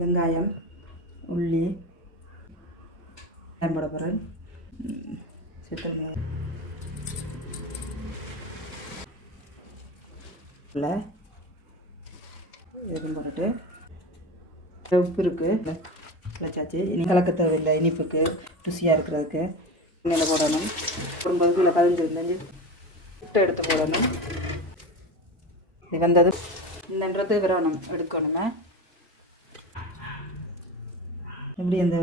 வெங்காயம், உள்ளி போட போகிறேன். சித்தல் எதுவும் போட்டுட்டு உப்பு இருக்குது வச்சாச்சு. இனி கலக்க தேவையில்லை. இனிப்புக்கு ருசியாக இருக்கிறதுக்கு எண்ணெயில் போடணும். போடும்போது இல்லை 15 முட்டை எடுத்து போடணும். இது வந்தது இந்தன்றது விரவணும் எடுக்கணுமே. எப்படி அந்த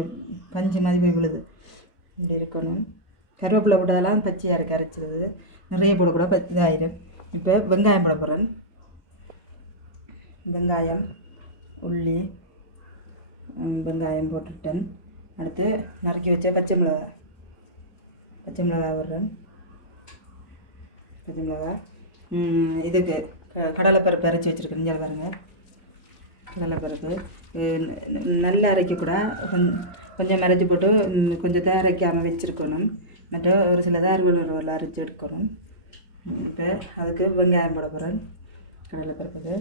பஞ்சு மாதிரி போய் விழுது இப்படி இருக்கணும். கருவேப்பிலை போட்டதெல்லாம் பச்சையாக இருக்குது அரைச்சிடுது. நிறைய போடக்கூடாது, இதாயிடும். இப்போ வெங்காயம் போட போகிறேன். வெங்காயம், உள்ளி, வெங்காயம் போட்டுட்டேன். அடுத்து நறுக்கி வச்ச பச்சை மிளகாய் விடுறேன். பச்சை மிளகாய் இதுக்கு கடலைப்பருப்பு அரைச்சி வச்சுருக்கேன். இங்கே பாருங்கள், கடலைப்பருப்பு நல்லா அரைக்கக்கூட கொஞ்சம் அரைச்சி போட்டு கொஞ்சம் தான் அரைக்காமல் வச்சுருக்கணும். மற்ற ஒரு சில தார்வல் அரைச்சி எடுக்கணும். இப்போ அதுக்கு வெங்காயம் போட போகிறேன். கடலைப்பருப்புக்கு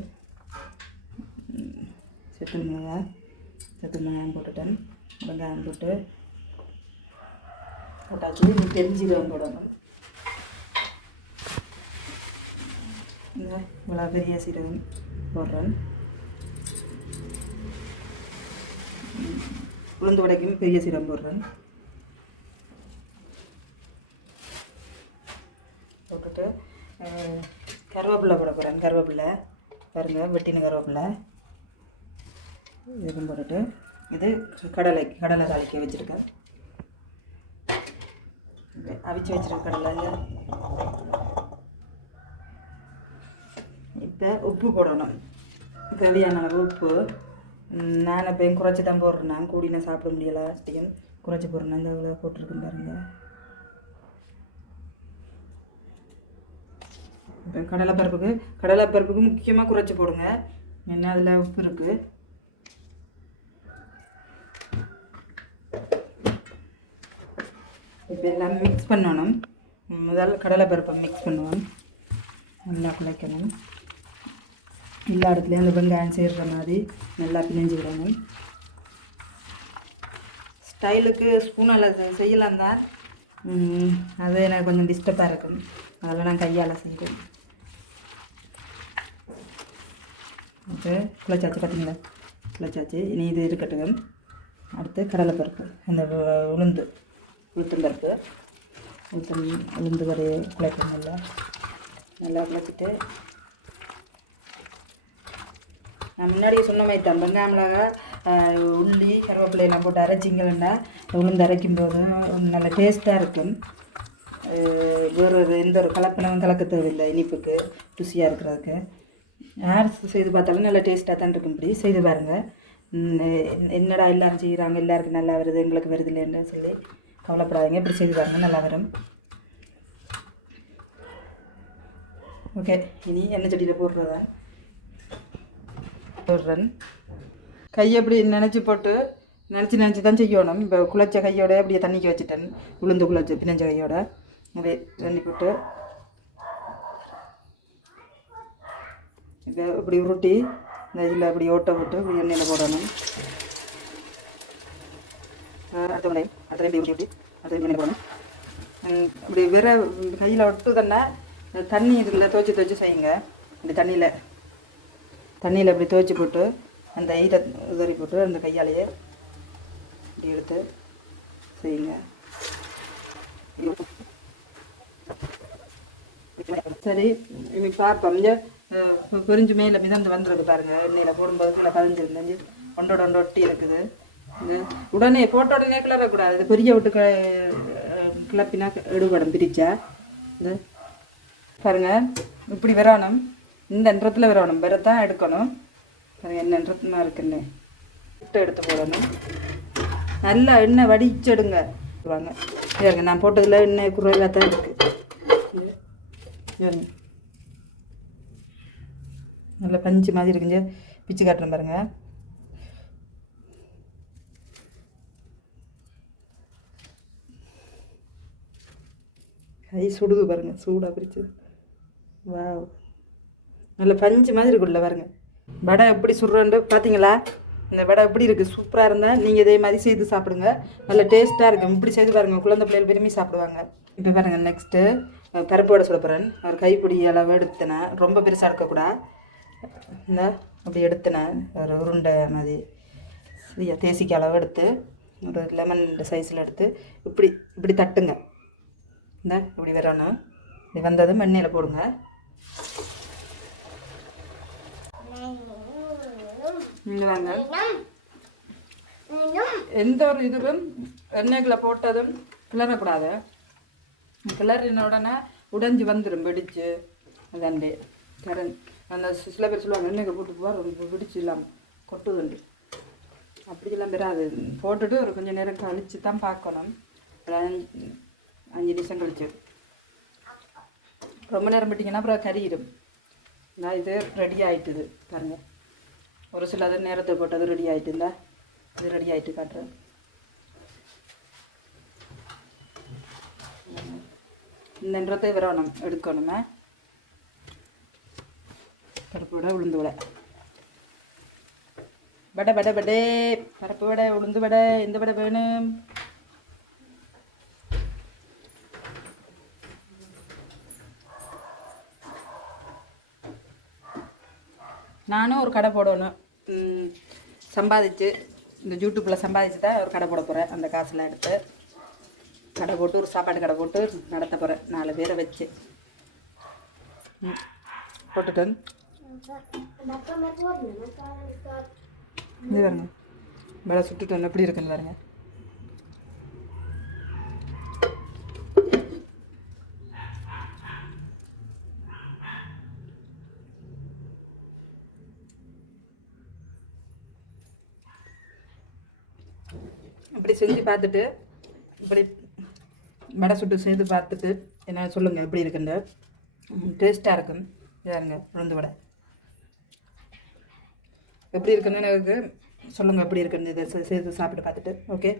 செத்து மிளகாயம் போட்டுட்டேன். வெங்காயம் போட்டாச்சு. தெரிஞ்சீரகம் போடணும். இவ்வளோ பெரிய சீரகம் போடுறேன். உளுந்து வடைக்கும் பெரிய சீரகம் போடுறேன். போட்டுட்டு கருவேப்பிலை போட போகிறேன். கருவேப்பிலை பாருங்கள், வெட்டின கருவேப்பிலை இதுக்கும் போட்டுட்டு இது கடலை தாளிக்க வச்சுருக்கேன். அவிச்சு வச்சுருக்க கடலை. இப்போ உப்பு போடணும். தேவையான அளவு உப்பு. நான் இப்போ குறைச்சி தான் போடுறேன். நான் கூடினா சாப்பிட முடியலை, அதிகம் குறைச்சி போடுறேன். இந்த இவ்வளோ போட்டிருக்கேன் பாருங்க. இப்போ கடலைப்பருப்புக்கு முக்கியமாக குறைச்சி போடுங்க. என்ன அதில் உப்பு இருக்குது. இப்போ எல்லாம் மிக்ஸ் பண்ணணும். முதல் கடலைப்பருப்பை மிக்ஸ் பண்ணுவோம். நல்லா குழைக்கணும். எல்லா இடத்துலையும் அந்த வெங்காயம் சேர்கிற மாதிரி நல்லா பிணைஞ்சு விடணும். ஸ்டைலுக்கு ஸ்பூனால் செய்யலாம் தான், அது எனக்கு கொஞ்சம் டிஸ்டர்பாக இருக்கும். அதெல்லாம் நான் கையால் செய்வேன். ஓகே, குழைச்சாச்சு. பார்த்தீங்களா, குழைச்சாச்சு. இனி இது இருக்கட்டும். அடுத்து கடலைப்பருப்பு, அந்த உளுத்தம்பருப்பு உளுந்து வரைய குழைக்கணும். நல்லா குழைச்சிட்டு நான் முன்னாடியே சொன்ன மாதிரி தான் வெங்காயம் மிளகாய் உள்ளி கருவேப்பிலையெல்லாம் போட்டு அரைச்சிங்கன்னா உளுந்து அரைக்கும்போது நல்ல டேஸ்ட்டாக இருக்கும். எந்த ஒரு கலப்பினமும் கலக்க தேவையில்லை. இனிப்புக்கு ருசியாக இருக்கிறதுக்கு யார் செய்து பார்த்தாலும் நல்லா டேஸ்ட்டாக தான் இருக்கும். இப்படி செய்து பாருங்கள். என்னடா எல்லோரும் செய்கிறாங்க, எல்லாருக்கும் நல்லா வருது, எங்களுக்கு வருது இல்லைன்னு சொல்லி கவலைப்படாதீங்க. இப்படி செய்து பாருங்கள், நல்லா வரும். ஓகே, இனி எண்ணெய் சட்டியில் போடுறேன். கையை அப்படி நினச்சி தான் செய்யணும். இப்போ குழைச்ச கையோட அப்படியே தண்ணிக்கு வச்சுட்டேன். உளுந்து குழைச்சி பிணைஞ்ச கையோட அப்படியே தண்ணி போட்டு இப்போ இப்படி உருட்டி இந்த இதில் அப்படி ஓட்ட விட்டு இப்படி எண்ணெயில் போடணும். அடுத்த இப்படி உருட்டி அடுத்த எண்ணெயில் போடணும். இப்படி வேற கையில் விட்டு தானே தண்ணி இதில் துவைச்சி செய்யுங்க. இப்படி தண்ணியில் இப்படி துவைச்சி போட்டு அந்த ஈரை உதறி போட்டு அந்த கையாலேயே இப்படி எடுத்து செய்யுங்க. சரி, இனி பார்ப்போம். இங்கே பொரிஞ்சு மேலே மிதந்து வந்துருக்கு பாருங்கள். எண்ணெயில் போடும்போது கீழே 15 ஒன்றோட ஒட்டி இருக்குது. உடனே போட்ட உடனே கிளறக்கூடாது. இது பொரிய விட்டு கிளப்பினா எடுபடும் பிரிச்சா. இது பாருங்கள், இப்படி வரணும். இந்த நிறத்தில் வரணும். வரத்தான் எடுக்கணும். பாருங்கள் என்ன நிறத்துமா இருக்குன்னு முட்டை எடுத்து போடணும். நல்லா எண்ணெய் வடிச்செடுங்க வாங்க. சரிங்க, நான் போட்டதில் எண்ணெய் குறைவாக தான் இருக்குது. நல்லா பஞ்சு மாதிரி இருக்குங்க. பிச்சு காட்டுறேன் பாருங்கள். கை சுடுது பாருங்கள், சூடாக பிரிச்சு. வா, நல்ல பஞ்சு மாதிரி இருக்குல்ல பாருங்கள். வடை எப்படி சுடுறோன்னு பார்த்தீங்களா? இந்த வடை எப்படி இருக்குது சூப்பராக இருந்தால் நீங்கள் இதே மாதிரி செய்து சாப்பிடுங்க. நல்ல டேஸ்ட்டாக இருக்கும். இப்படி செய்து பாருங்கள், குழந்தை பிள்ளைகள் விரும்பி சாப்பிடுவாங்க. இப்போ பாருங்கள், நெக்ஸ்ட்டு பருப்பு வடை சுட போகிறேன். ஒரு கைப்பிடி அளவு எடுத்துனேன், ரொம்ப பெருசாக எடுக்கக்கூடாது. இந்த அப்படி எடுத்துனேன், ஒரு உருண்டை மாதிரி சரியா தேசிக்கு அளவு எடுத்து ஒரு லெமன் சைஸில் எடுத்து இப்படி இப்படி தட்டுங்க. இந்த இப்படி வரணும். இப்படி வந்ததும் எண்ணெயில் போடுங்க. வாங்க, எந்த ஒரு இதுவும் எண்ணெய்களை போட்டதும் கிளறக்கூடாது. கிளறின உடனே உடைஞ்சி வந்துடும், வெடிச்சு அதாண்டே கரண்ட். அந்த சில பேர் சொல்லுவாங்க எண்ணெய்க்கு போட்டு போவார் வெடிச்சு இல்லாமல் கொட்டுதுண்டு. அப்படியெல்லாம் பெறாது. போட்டுட்டு ஒரு கொஞ்சம் நேரம் கழித்து தான் பார்க்கணும். ஒரு 5 நிமிஷம் கழிச்சு. ரொம்ப நேரம் விட்டிங்கன்னா அப்புறம் கறியிடும். நான் இது ரெடி ஆகிட்டுது பாருங்கள். ஒரு சில நேரத்தை போட்டது ரெடி ஆகிட்டு இருந்தா இது ரெடி ஆகிட்டு காட்டுறேன். இந்த நிறத்தை வரணும் எடுக்கணுமே. பருப்பு வடை உளுந்து வடை வடை வடை வடை பருப்பு வடை உளுந்து வடை எந்த வடை வேணும்? நானும் ஒரு கடை போடணும். சம்பாதிச்சு இந்த யூடியூப்பில் சம்பாதிச்சு தான் ஒரு கடை போட போகிறேன். அந்த காசுலாம் எடுத்து கடை போட்டு ஒரு சாப்பாட்டு கடை போட்டு நடத்த போகிறேன். 4 பேரை வச்சு போட்டுட்டேன். இது பாருங்க, வடை சுட்டுட்டேன். எப்படி இருக்குன்னு பாருங்க. இப்படி செஞ்சு பார்த்துட்டு இப்படி வடை சுட்டு செய்து பார்த்துட்டு என்ன சொல்லுங்கள் எப்படி இருக்குன்னு. டேஸ்ட்டாக இருக்கும். இதாருங்க உளுந்து வடை எப்படி இருக்குன்னு எனக்கு சொல்லுங்கள் எப்படி இருக்குன்னு. இதை செய்து சாப்பிட்டு பார்த்துட்டு. ஓகே.